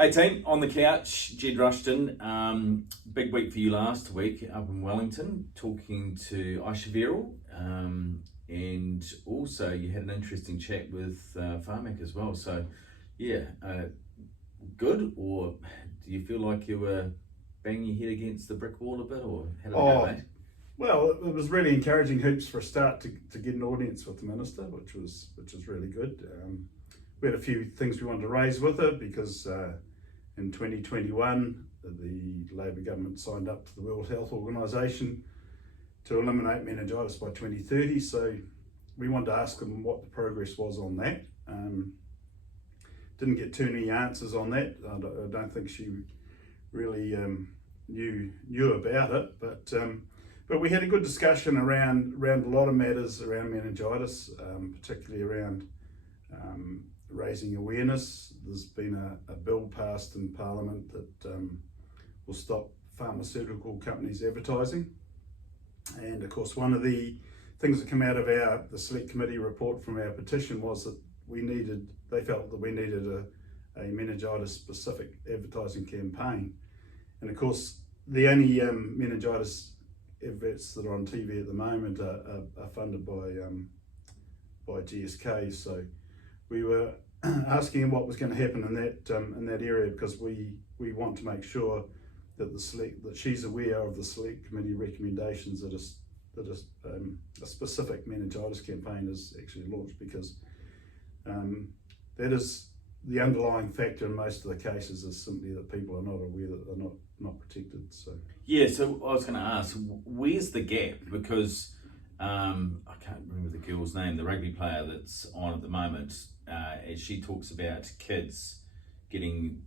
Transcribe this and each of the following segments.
Hey team, on the couch, Ged Rushton. Big week for you last week up in Wellington, talking to Aisha Verrill, and also you had an interesting chat with Farmac as well. So, yeah, good, or do you feel like you were banging your head against the brick wall a bit, or how did it go, mate? Well, it was really encouraging hoops for a start to get an audience with the Minister, which was really good. We had a few things we wanted to raise with her because in 2021, the Labor government signed up to the World Health Organization to eliminate meningitis by 2030. So we wanted to ask them what the progress was on that. Didn't get too many answers on that. I don't think she really knew about it, but we had a good discussion around a lot of matters around meningitis, particularly around raising awareness. There's been a bill passed in Parliament that will stop pharmaceutical companies advertising. And of course, one of the things that came out of the Select Committee report from our petition was that they felt that we needed a meningitis specific advertising campaign. And of course, the only meningitis adverts that are on TV at the moment are funded by GSK. So we were asking him what was going to happen in that area, because we want to make sure that she's aware of the Select Committee recommendations that a specific meningitis campaign is actually launched, because that is the underlying factor in most of the cases, is simply that people are not aware that they're not protected. So I was going to ask, where's the gap? Because I can't remember the girl's name, the rugby player that's on at the moment, as she talks about kids getting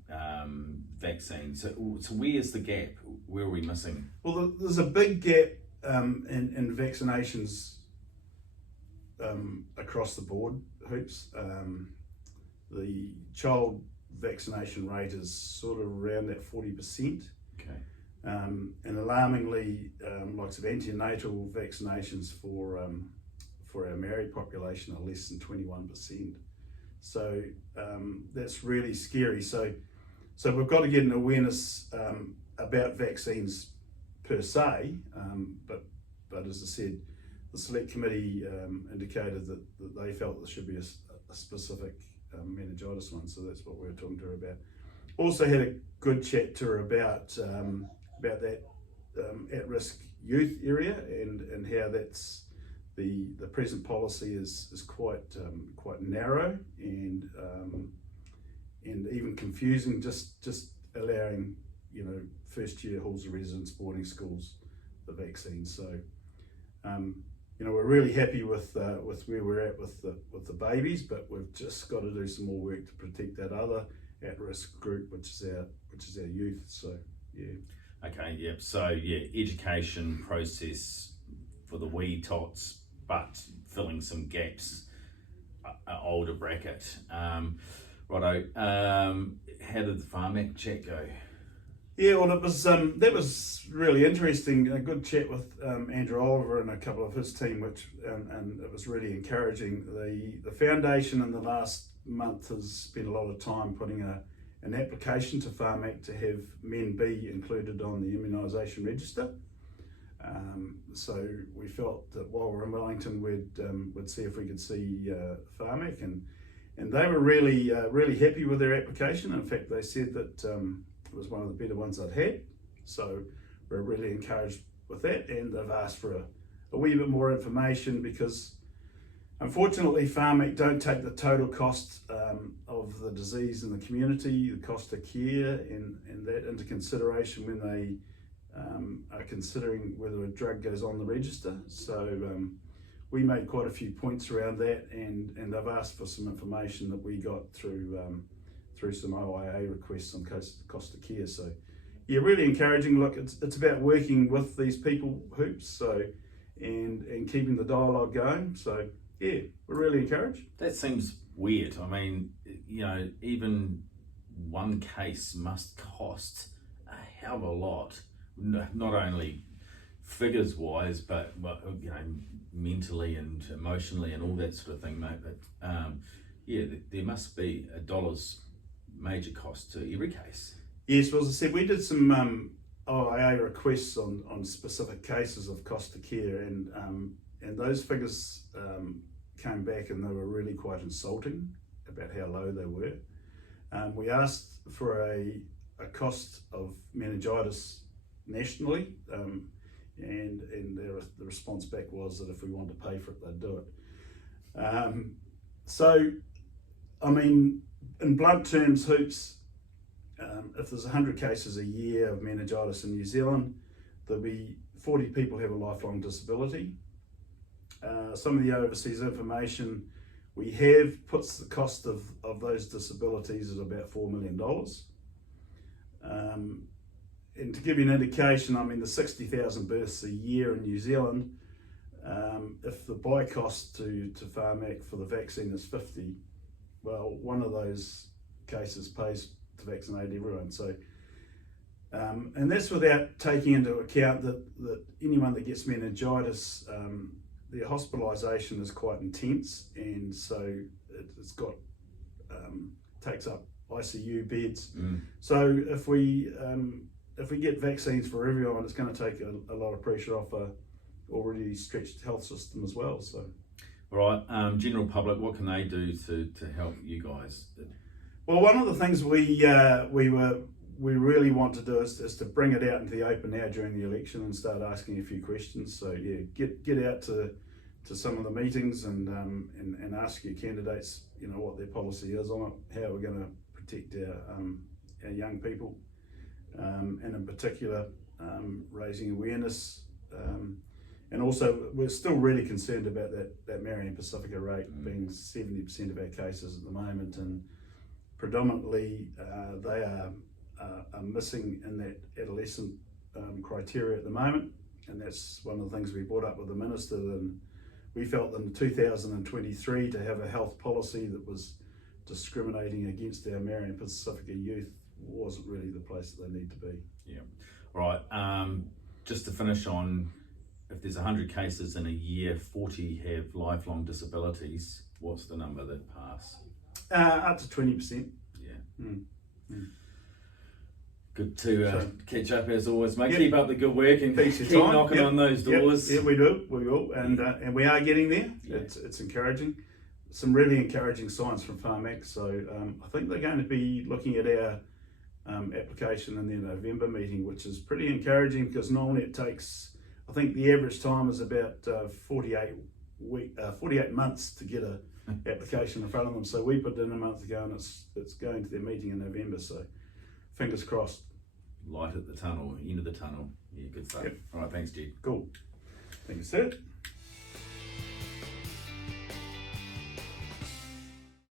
vaccines. So where's the gap? Where are we missing? Well, there's a big gap in vaccinations across the board, Hoops. The child vaccination rate is sort of around that 40%. Okay. And alarmingly, lots of antenatal vaccinations for our married population are less than 21%. So that's really scary. So we've got to get an awareness about vaccines per se, but as I said, the Select Committee indicated that they felt there should be a specific meningitis one. So that's what we were talking to her about. Also had a good chat to her about that at-risk youth area and how that's the present policy is quite narrow and even confusing, just allowing first year halls of residence boarding schools the vaccine. So we're really happy with where we're at with the babies, but we've just got to do some more work to protect that other at-risk group, which is our youth. So yeah. Okay, yep. So yeah, education process for the wee tots, but filling some gaps, older bracket. Righto. How did the Farmac chat go? Yeah, well, it was that was really interesting. A good chat with Andrew Oliver and a couple of his team, and it was really encouraging. The foundation in the last month has spent a lot of time putting an application to Farmac to have men be included on the immunisation register. So we felt that while we're in Wellington, we'd see if we could see Farmac, and they were really happy with their application. In fact, they said that it was one of the better ones I'd had. So we're really encouraged with that, and they've asked for a wee bit more information, because unfortunately Farmac don't take the total cost of the disease in the community, the cost of care, and that into consideration when they are considering whether a drug goes on the register. So we made quite a few points around that, and they've asked for some information that we got through some OIA requests on cost of care. So yeah, really encouraging. Look, it's about working with these people, Hoops, so and keeping the dialogue going. So yeah, we're really encouraged. That seems weird. I mean, even one case must cost a hell of a lot, not only figures wise, but mentally and emotionally and all that sort of thing, mate. But there must be a dollars major cost to every case. Yes, well, as I said, we did some OIA requests on specific cases of cost of care, and those figures came back and they were really quite insulting about how low they were. We asked for a cost of meningitis nationally, and the response back was that if we wanted to pay for it, they'd do it. So, I mean, in blunt terms, Hoops, if there's 100 cases a year of meningitis in New Zealand, there'll be 40 people who have a lifelong disability. Some of the overseas information we have puts the cost of those disabilities at about $4 million. And to give you an indication, I mean, the 60,000 births a year in New Zealand, if the buy cost to Pharmac for the vaccine is 50, well, one of those cases pays to vaccinate everyone. So, and that's without taking into account that anyone that gets meningitis, their hospitalisation is quite intense, and so it's got takes up ICU beds. So if we get vaccines for everyone, it's going to take a lot of pressure off a already stretched health system as well. So, all right, general public, what can they do to help you guys? Well, one of the things we really want to do is to bring it out into the open now during the election and start asking a few questions. So yeah, get out to some of the meetings and ask your candidates, you know, what their policy is on it, how we're going to protect our young people, and in particular raising awareness. And also, we're still really concerned about that Marion Pacifica rate being 70% of our cases at the moment, and predominantly they are missing in that adolescent criteria at the moment, and that's one of the things we brought up with the minister. And we felt in 2023 to have a health policy that was discriminating against our Marion Pacifica youth wasn't really the place that they need to be. Yeah. All right. Just to finish on, if there's 100 cases in a year, 40 have lifelong disabilities. What's the number that pass? Up to 20%. Yeah. Good to catch up as always, mate. Yep. Keep up the good work and keep knocking on those doors. Yeah, we will, and we are getting there. Yeah. It's encouraging. Some really encouraging signs from Pharmac. So I think they're going to be looking at our application in their November meeting, which is pretty encouraging because normally it takes, I think the average time is about 48 months to get a application in front of them. So we put it in a month ago, and it's going to their meeting in November. So fingers crossed. Light at the tunnel, end of the tunnel. Yeah, good stuff. Yep. All right, thanks, Ged. Cool. Thank you, sir.